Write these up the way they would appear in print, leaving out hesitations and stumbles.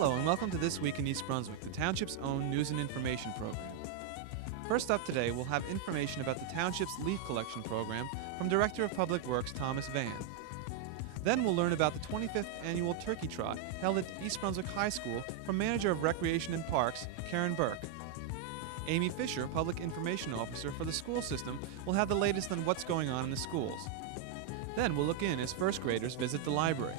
Hello and welcome to This Week in East Brunswick, the Township's own news and information program. First up today, we'll have information about the Township's leaf collection program from Director of Public Works Thomas Van. Then we'll learn about the 25th Annual Turkey Trot held at East Brunswick High School from Manager of Recreation and Parks, Karen Burke. Amy Fisher, Public Information Officer for the school system, will have the latest on what's going on in the schools. Then we'll look in as first graders visit the library.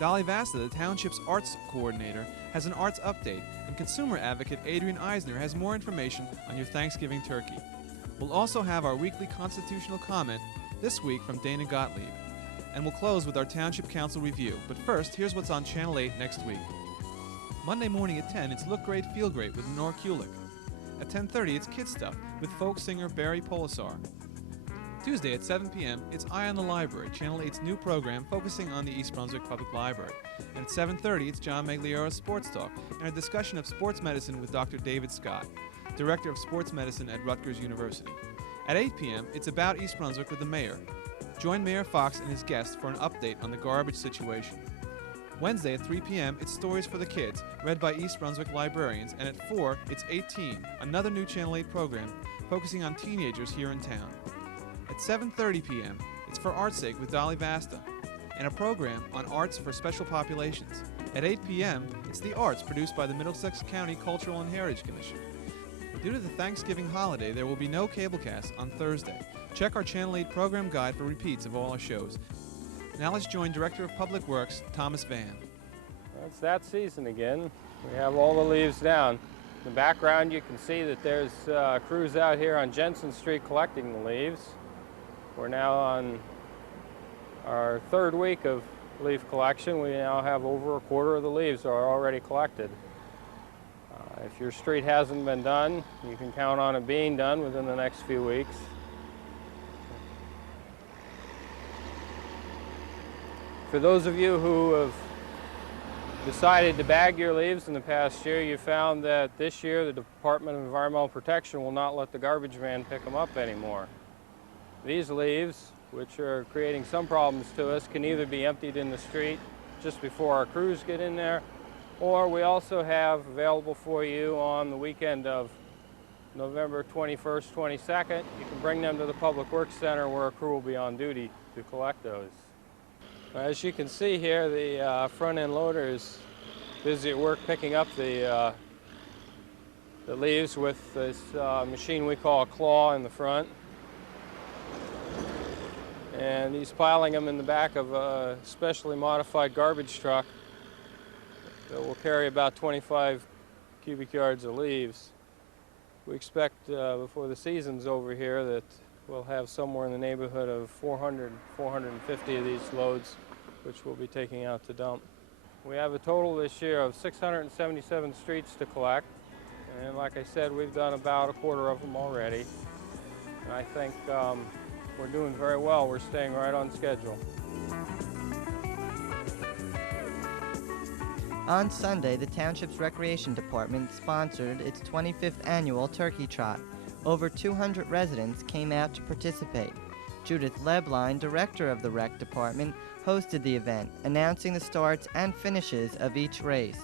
Dolly Vasta, the Township's Arts Coordinator, has an arts update, and consumer advocate Adrian Eisner has more information on your Thanksgiving turkey. We'll also have our weekly constitutional comment, this week from Dana Gottlieb. And we'll close with our Township Council review. But first, here's what's on Channel 8 next week. Monday morning at 10, it's Look Great, Feel Great with Nora Kulik. At 10:30, it's Kid Stuff with folk singer Barry Polisar. Tuesday at 7 p.m., it's Eye on the Library, Channel 8's new program focusing on the East Brunswick Public Library. And at 7:30, it's John Magliaro's Sports Talk and a discussion of sports medicine with Dr. David Scott, Director of Sports Medicine at Rutgers University. At 8 p.m., it's About East Brunswick with the Mayor. Join Mayor Fox and his guests for an update on the garbage situation. Wednesday at 3 p.m., it's Stories for the Kids, read by East Brunswick librarians. And at 4, it's 18, another new Channel 8 program focusing on teenagers here in town. At 7:30 p.m., it's For Art's Sake with Dolly Vasta, and a program on arts for special populations. At 8 p.m., it's The Arts, produced by the Middlesex County Cultural and Heritage Commission. Due to the Thanksgiving holiday, there will be no cablecast on Thursday. Check our Channel 8 program guide for repeats of all our shows. Now let's join Director of Public Works, Thomas Van. It's that season again. We have all the leaves down. In the background you can see that there's crews out here on Jensen Street collecting the leaves. We're now on our third week of leaf collection. We now have over a quarter of the leaves are already collected. If your street hasn't been done, you can count on it being done within the next few weeks. For those of you who have decided to bag your leaves in the past year, you found that this year the Department of Environmental Protection will not let the garbage van pick them up anymore. These leaves, which are creating some problems to us, can either be emptied in the street just before our crews get in there, or we also have available for you on the weekend of November 21st, 22nd. You can bring them to the Public Works Center where a crew will be on duty to collect those. As you can see here, the front end loader is busy at work picking up the leaves with this machine we call a claw in the front. And he's piling them in the back of a specially modified garbage truck that will carry about 25 cubic yards of leaves. We expect before the season's over here that we'll have somewhere in the neighborhood of 400, 450 of these loads, which we'll be taking out to dump. We have a total this year of 677 streets to collect, and like I said, we've done about a quarter of them already. And I think we're doing very well. We're staying right on schedule. On Sunday, the Township's Recreation Department sponsored its 25th Annual Turkey Trot. Over 200 residents came out to participate. Judith Lebline, director of the Rec Department, hosted the event, announcing the starts and finishes of each race.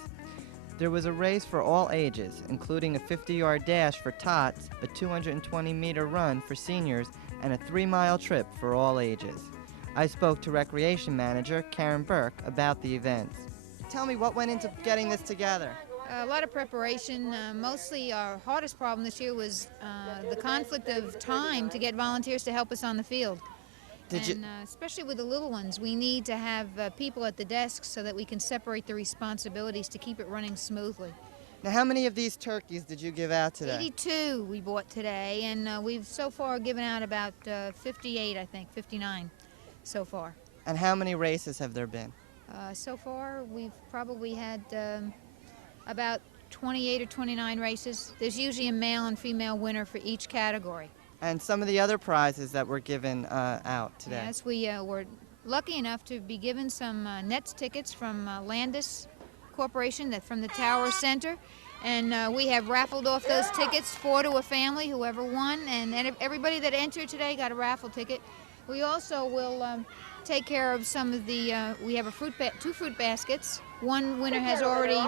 There was a race for all ages, including a 50-yard dash for tots, a 220-meter run for seniors, and a 3-mile trip for all ages. I spoke to Recreation Manager Karen Burke about the events. Tell me what went into getting this together. A lot of preparation. Mostly our hardest problem this year was the conflict of time to get volunteers to help us on the field. Especially with the little ones, we need to have people at the desks so that we can separate the responsibilities to keep it running smoothly. Now, how many of these turkeys did you give out today? 82 we bought today, and we've so far given out about 58, I think, 59 so far. And how many races have there been? So far, we've probably had about 28 or 29 races. There's usually a male and female winner for each category. And some of the other prizes that were given out today? Yes, we were lucky enough to be given some Nets tickets from Landis Corporation from the Tower Center. And we have raffled off those tickets, 4 to a family, whoever won. And everybody that entered today got a raffle ticket. We also will take care of some of the, we have 2 fruit baskets One winner has already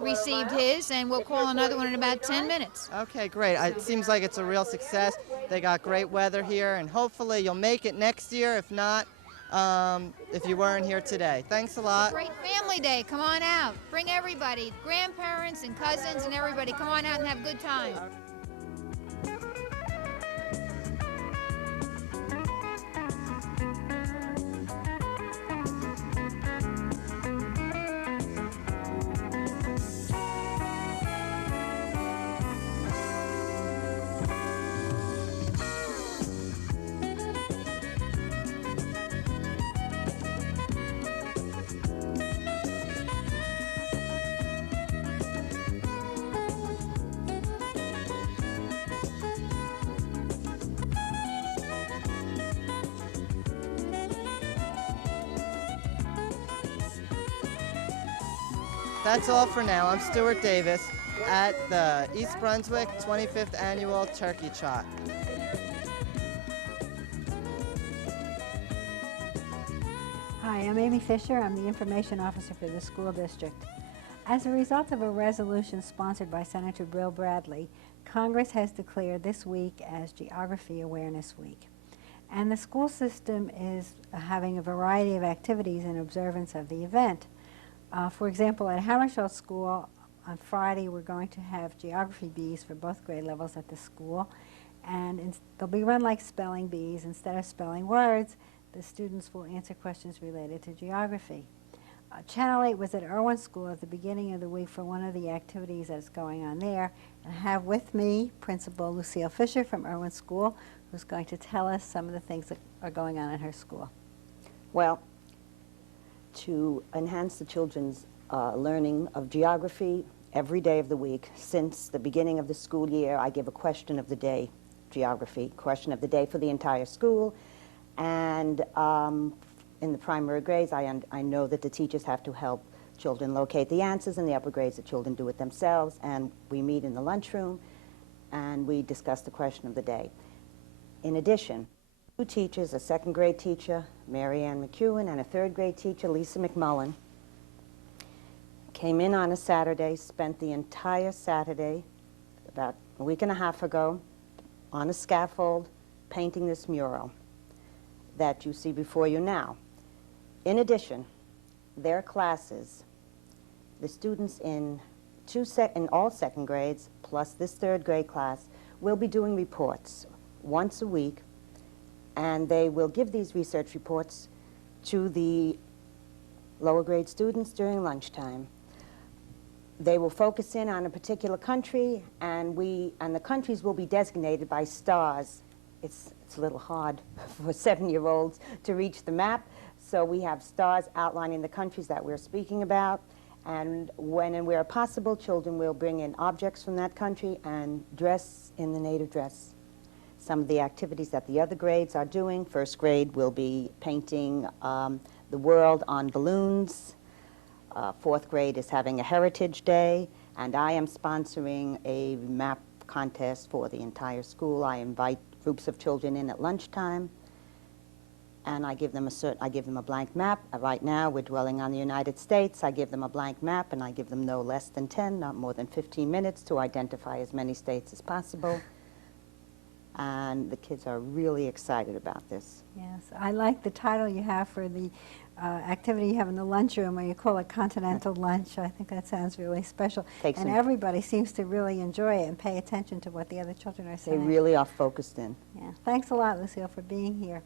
received his, and we'll call another one in about 10 minutes. Okay, great. It seems like it's a real success. They got great weather here, and hopefully you'll make it next year. If not, if you weren't here today. Thanks a lot. Great family day. Come on out. Bring everybody, grandparents and cousins and everybody. Come on out and have a good time. That's all for now. I'm Stuart Davis at the East Brunswick 25th Annual Turkey Trot. Hi, I'm Amy Fisher. I'm the Information Officer for the school district. As a result of a resolution sponsored by Senator Bill Bradley, Congress has declared this week as Geography Awareness Week. And the school system is having a variety of activities in observance of the event. For example, at Hammersholt School, on Friday, we're going to have geography bees for both grade levels at the school. And they'll be run like spelling bees. Instead of spelling words, the students will answer questions related to geography. Channel 8 was at Irwin School at the beginning of the week for one of the activities that's going on there. And I have with me Principal Lucille Fisher from Irwin School, who's going to tell us some of the things that are going on at her school. Well, to enhance the children's learning of geography every day of the week, since the beginning of the school year, I give a question of the day, geography, question of the day for the entire school. And in the primary grades, I know that the teachers have to help children locate the answers. In the upper grades, the children do it themselves. And we meet in the lunchroom, and we discuss the question of the day. In addition, two teachers, a second grade teacher, Mary Ann McEwen, and a third grade teacher, Lisa McMullen, came in on a Saturday, spent the entire Saturday, about a week and a half ago, on a scaffold, painting this mural that you see before you now. In addition, their classes, the students in all second grades, plus this third grade class, will be doing reports once a week, and they will give these research reports to the lower grade students during lunchtime. They will focus in on a particular country, and the countries will be designated by stars. It's a little hard for 7-year-olds to reach the map, so we have stars outlining the countries that we're speaking about, and when and where possible, children will bring in objects from that country and dress in the native dress. Some of the activities that the other grades are doing, first grade will be painting the world on balloons. Fourth grade is having a Heritage Day, and I am sponsoring a map contest for the entire school. I invite groups of children in at lunchtime, and I give them a blank map. Right now, we're dwelling on the United States. I give them a blank map, and I give them no less than 10, not more than 15 minutes to identify as many states as possible. And the kids are really excited about this. Yes, I like the title you have for the activity you have in the lunchroom, where you call it Continental Lunch. I think that sounds really special. And everybody seems to really enjoy it and pay attention to what the other children are saying. They really are focused in. Yeah. Thanks a lot, Lucille, for being here.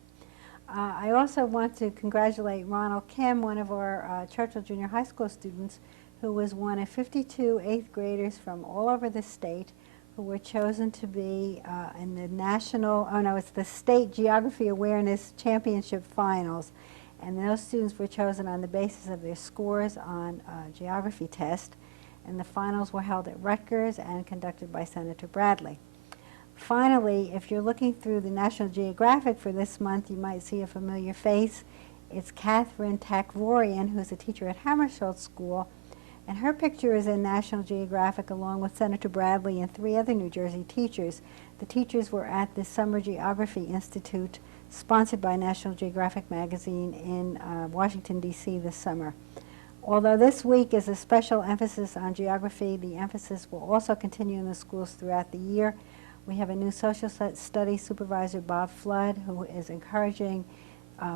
I also want to congratulate Ronald Kim, one of our Churchill Junior High School students, who was one of 52 8th graders from all over the state who were chosen to be in the State Geography Awareness Championship Finals. And those students were chosen on the basis of their scores on a geography test. And the finals were held at Rutgers and conducted by Senator Bradley. Finally, if you're looking through the National Geographic for this month, you might see a familiar face. It's Catherine Takvorian, who's a teacher at Hammersholt School. And her picture is in National Geographic along with Senator Bradley and 3 other New Jersey teachers. The teachers were at the Summer Geography Institute, sponsored by National Geographic magazine in Washington, D.C. this summer. Although this week is a special emphasis on geography, the emphasis will also continue in the schools throughout the year. We have a new social studies supervisor, Bob Flood, who is encouraging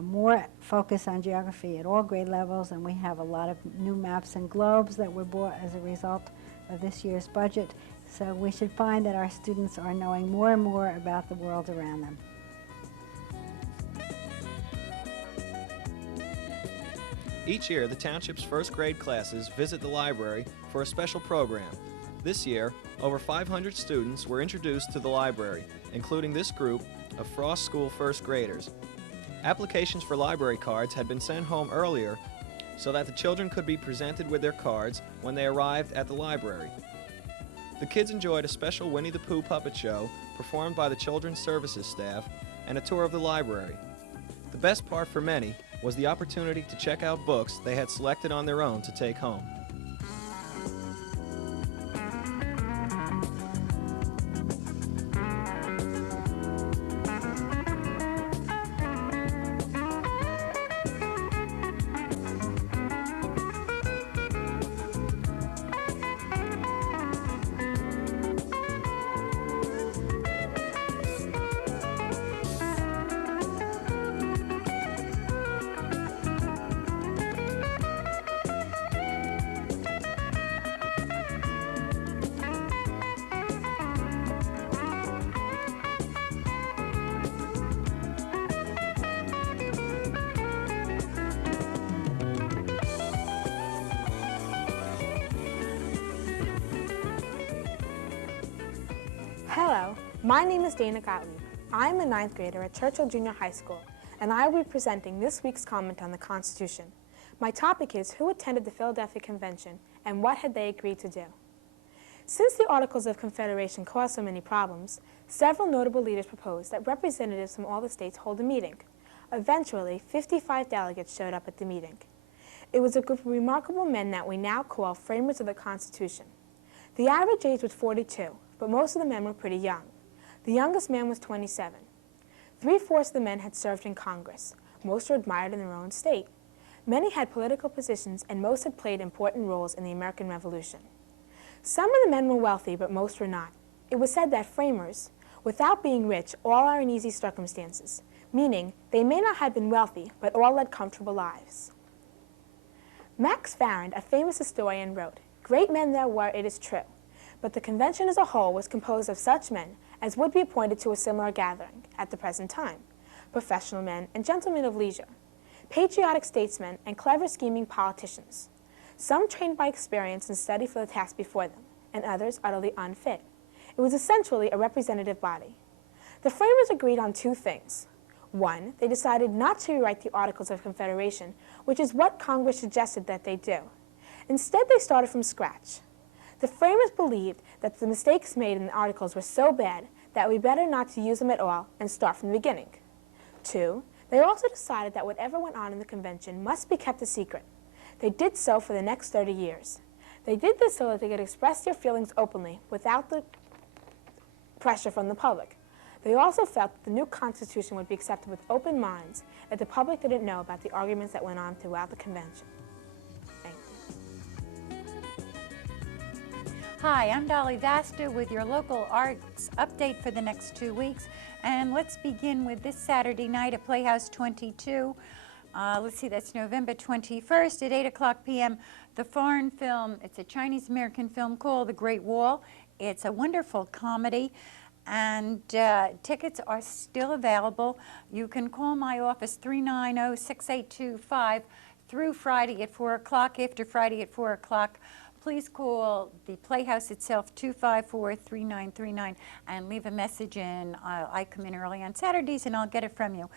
more focus on geography at all grade levels, and we have a lot of new maps and globes that were bought as a result of this year's budget. So we should find that our students are knowing more and more about the world around them. Each year, the Township's first grade classes visit the library for a special program. This year, over 500 students were introduced to the library, including this group of Frost School first graders. Applications for library cards had been sent home earlier so that the children could be presented with their cards when they arrived at the library. The kids enjoyed a special Winnie the Pooh puppet show performed by the Children's Services staff and a tour of the library. The best part for many was the opportunity to check out books they had selected on their own to take home. Hello, my name is Dana Gottlieb. I'm a 9th grader at Churchill Junior High School, and I will be presenting this week's comment on the Constitution. My topic is who attended the Philadelphia Convention and what had they agreed to do. Since the Articles of Confederation caused so many problems, several notable leaders proposed that representatives from all the states hold a meeting. Eventually, 55 delegates showed up at the meeting. It was a group of remarkable men that we now call framers of the Constitution. The average age was 42, but most of the men were pretty young. The youngest man was 27. 3/4 of the men had served in Congress. Most were admired in their own state. Many had political positions, and most had played important roles in the American Revolution. Some of the men were wealthy, but most were not. It was said that framers, without being rich, all are in easy circumstances, meaning they may not have been wealthy, but all led comfortable lives. Max Farrand, a famous historian, wrote, "Great men there were, it is true, but the convention as a whole was composed of such men as would be appointed to a similar gathering at the present time, professional men and gentlemen of leisure, patriotic statesmen and clever scheming politicians, some trained by experience and study for the task before them, and others utterly unfit. It was essentially a representative body. The framers agreed on two things. One, they decided not to rewrite the Articles of Confederation, which is what Congress suggested that they do. Instead, they started from scratch. The framers believed that the mistakes made in the Articles were so bad that we better not to use them at all and start from the beginning. Two, they also decided that whatever went on in the convention must be kept a secret. They did so for the next 30 years. They did this so that they could express their feelings openly without the pressure from the public. They also felt that the new Constitution would be accepted with open minds if the public didn't know about the arguments that went on throughout the convention." Thank you. Hi, I'm Dolly Vasta with your local arts update for the next 2 weeks. And let's begin with this Saturday night at Playhouse 22. Let's see, that's November 21st at 8 p.m. The foreign film, it's a Chinese-American film called The Great Wall. It's a wonderful comedy, and tickets are still available. You can call my office 390-6825 through Friday at 4 o'clock. After Friday at 4 o'clock, please call the Playhouse itself, 254-3939, and leave a message in. I come in early on Saturdays, and I'll get it from you.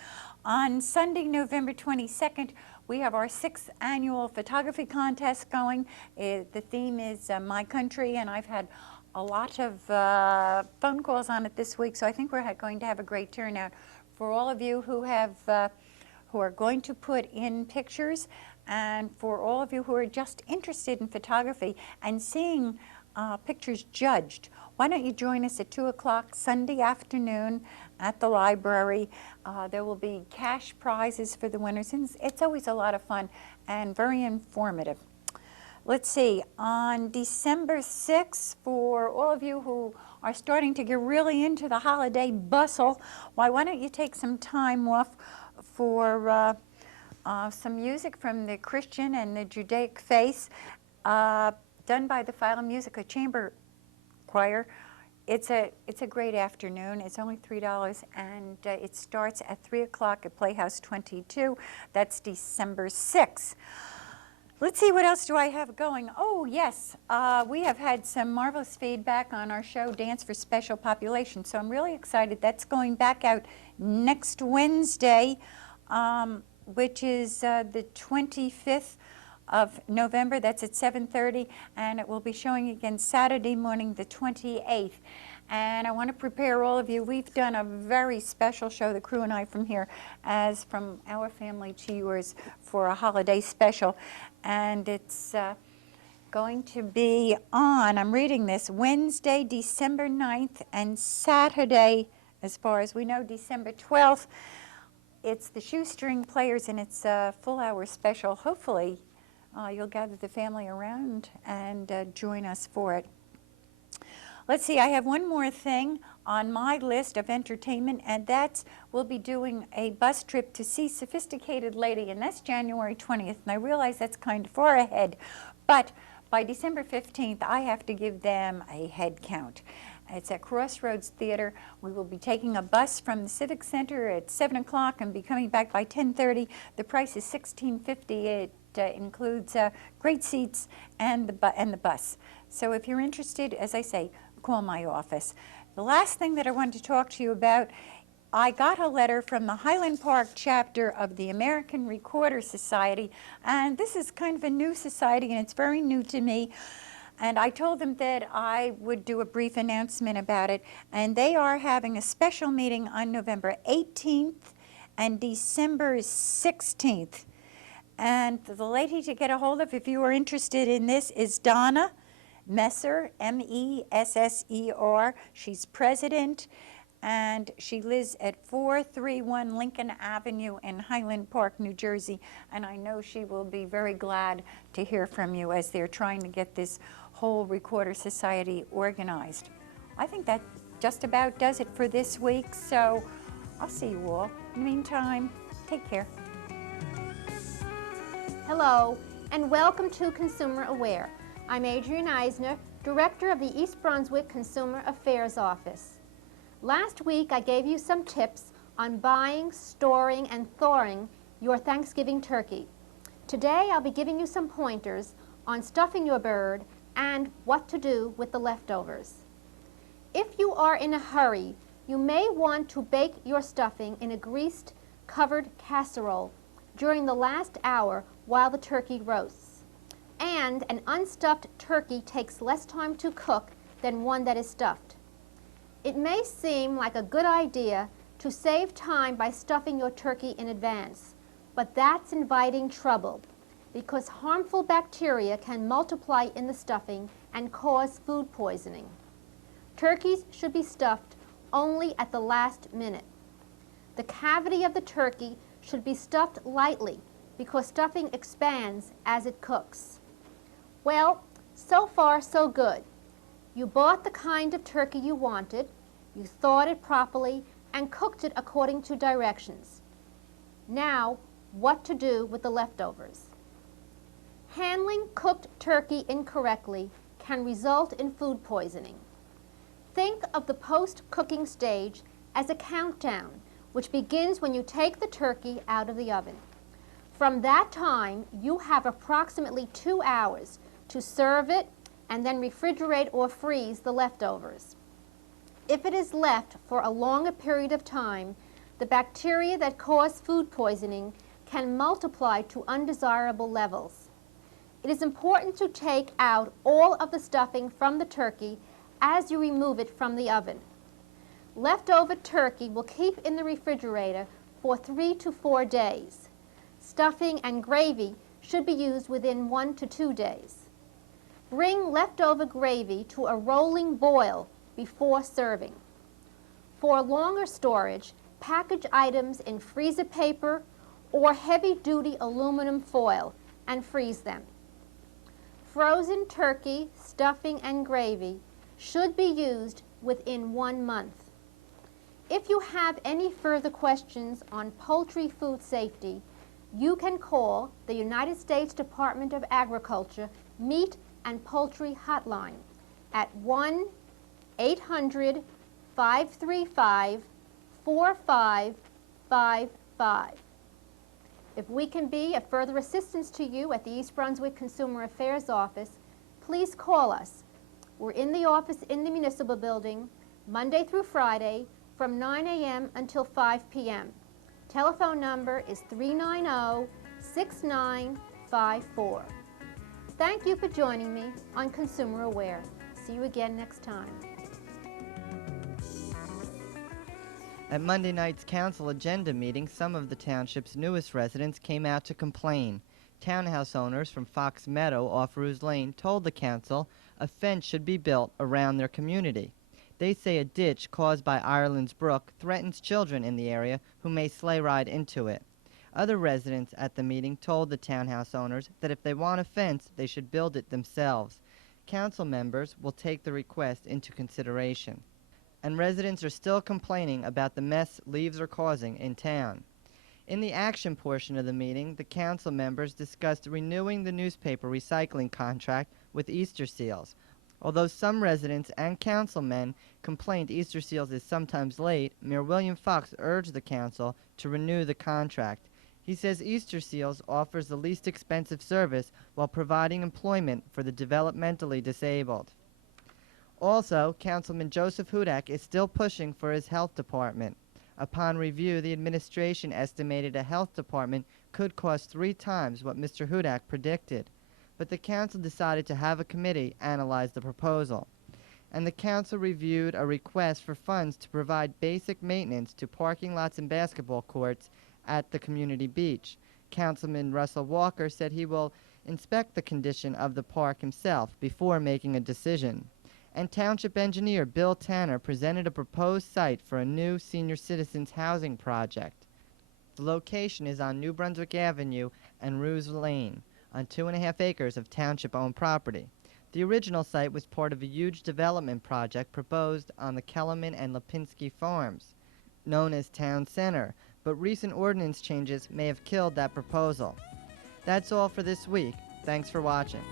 On Sunday, November 22nd, we have our 6th annual photography contest going. The theme is My Country, and I've had a lot of phone calls on it this week, so I think we're going to have a great turnout. For all of you who have who are going to put in pictures, and for all of you who are just interested in photography and seeing pictures judged, why don't you join us at 2 o'clock Sunday afternoon at the library. There will be cash prizes for the winners, and it's always a lot of fun and very informative. let's see, on December 6th, for all of you who are starting to get really into the holiday bustle, why don't you take some time off for some music from the Christian and the Judaic faith, done by the Philo Musica Chamber Choir. It's a great afternoon. It's only $3, and it starts at 3 o'clock at Playhouse 22. That's December 6th. Let's see, what else do I have going? Oh, yes, we have had some marvelous feedback on our show, Dance for Special Populations, so I'm really excited. That's going back out next Wednesday, which is the 25th of November. That's at 7:30, and it will be showing again Saturday morning, the 28th. And I want to prepare all of you. We've done a very special show, the crew and I from here, as from our family to yours, for a holiday special. And it's going to be on, I'm reading this, Wednesday, December 9th, and Saturday, as far as we know, December 12th. It's the Shoestring Players, and it's a full-hour special. Hopefully, you'll gather the family around and join us for it. Let's see, I have one more thing on my list of entertainment, and that's we'll be doing a bus trip to see Sophisticated Lady, and that's January 20th. And I realize that's kind of far ahead, but by December 15th, I have to give them a head count. It's at Crossroads Theater. We will be taking a bus from the Civic Center at 7 o'clock and be coming back by 10:30. The price is $16.50. It includes great seats and the bus. So if you're interested, as I say, call my office. The last thing that I wanted to talk to you about, I got a letter from the Highland Park chapter of the American Recorder Society, and this is kind of a new society, and it's very new to me. And I told them that I would do a brief announcement about it, and they are having a special meeting on November 18th and December 16th. And the lady to get a hold of, if you are interested in this, is Donna Messer, M-E-S-S-E-R. She's president, and she lives at 431 Lincoln Avenue in Highland Park, New Jersey. And I know she will be very glad to hear from you as they're trying to get this whole Recorder Society organized. I think that just about does it for this week, so I'll see you all. In the meantime, take care. Hello, and welcome to Consumer Aware. I'm Adrienne Eisner, Director of the East Brunswick Consumer Affairs Office. Last week, I gave you some tips on buying, storing, and thawing your Thanksgiving turkey. Today, I'll be giving you some pointers on stuffing your bird and what to do with the leftovers. If you are in a hurry, you may want to bake your stuffing in a greased, covered casserole during the last hour while the turkey roasts. And an unstuffed turkey takes less time to cook than one that is stuffed. It may seem like a good idea to save time by stuffing your turkey in advance, but that's inviting trouble because harmful bacteria can multiply in the stuffing and cause food poisoning. Turkeys should be stuffed only at the last minute. The cavity of the turkey should be stuffed lightly because stuffing expands as it cooks. Well, so far so good. You bought the kind of turkey you wanted, you thawed it properly, and cooked it according to directions. Now, what to do with the leftovers? Handling cooked turkey incorrectly can result in food poisoning. Think of the post-cooking stage as a countdown, which begins when you take the turkey out of the oven. From that time, you have approximately 2 hours to serve it and then refrigerate or freeze the leftovers. If it is left for a longer period of time, the bacteria that cause food poisoning can multiply to undesirable levels. It is important to take out all of the stuffing from the turkey as you remove it from the oven. Leftover turkey will keep in the refrigerator for 3 to 4 days. Stuffing and gravy should be used within 1 to 2 days. Bring leftover gravy to a rolling boil before serving. For longer storage, package items in freezer paper or heavy-duty aluminum foil and freeze them. frozen turkey, stuffing, and gravy should be used within 1 month. If you have any further questions on poultry food safety, you can call the United States Department of Agriculture Meat and Poultry Hotline at 1-800-535-4555. If we can be of further assistance to you at the East Brunswick Consumer Affairs Office, please call us. We're in the office in the municipal building, Monday through Friday, from 9 a.m. until 5 p.m. Telephone number is 390-6954. Thank you for joining me on Consumer Aware. See you again next time. At Monday night's council agenda meeting, some of the township's newest residents came out to complain. Townhouse owners from Fox Meadow off Ruse Lane told the council a fence should be built around their community. They say a ditch caused by Ireland's Brook threatens children in the area who may sleigh ride into it. Other residents at the meeting told the townhouse owners that if they want a fence, they should build it themselves. Council members will take the request into consideration. And residents are still complaining about the mess leaves are causing in town. In the action portion of the meeting, the council members discussed renewing the newspaper recycling contract with Easter Seals. Although some residents and councilmen complained Easter Seals is sometimes late, Mayor William Fox urged the council to renew the contract. He says Easter Seals offers the least expensive service while providing employment for the developmentally disabled. Also, Councilman Joseph Hudak is still pushing for his health department. Upon review, the administration estimated a health department could cost 3 times what Mr. Hudak predicted. But the council decided to have a committee analyze the proposal. And the council reviewed a request for funds to provide basic maintenance to parking lots and basketball courts at the community beach. Councilman Russell Walker said he will inspect the condition of the park himself before making a decision. And Township Engineer Bill Tanner presented a proposed site for a new senior citizens housing project. The location is on New Brunswick Avenue and Ruse Lane, on 2.5 acres of township-owned property. The original site was part of a huge development project proposed on the Kellerman and Lipinski farms, known as Town Center, but recent ordinance changes may have killed that proposal. That's all for this week. Thanks for watching.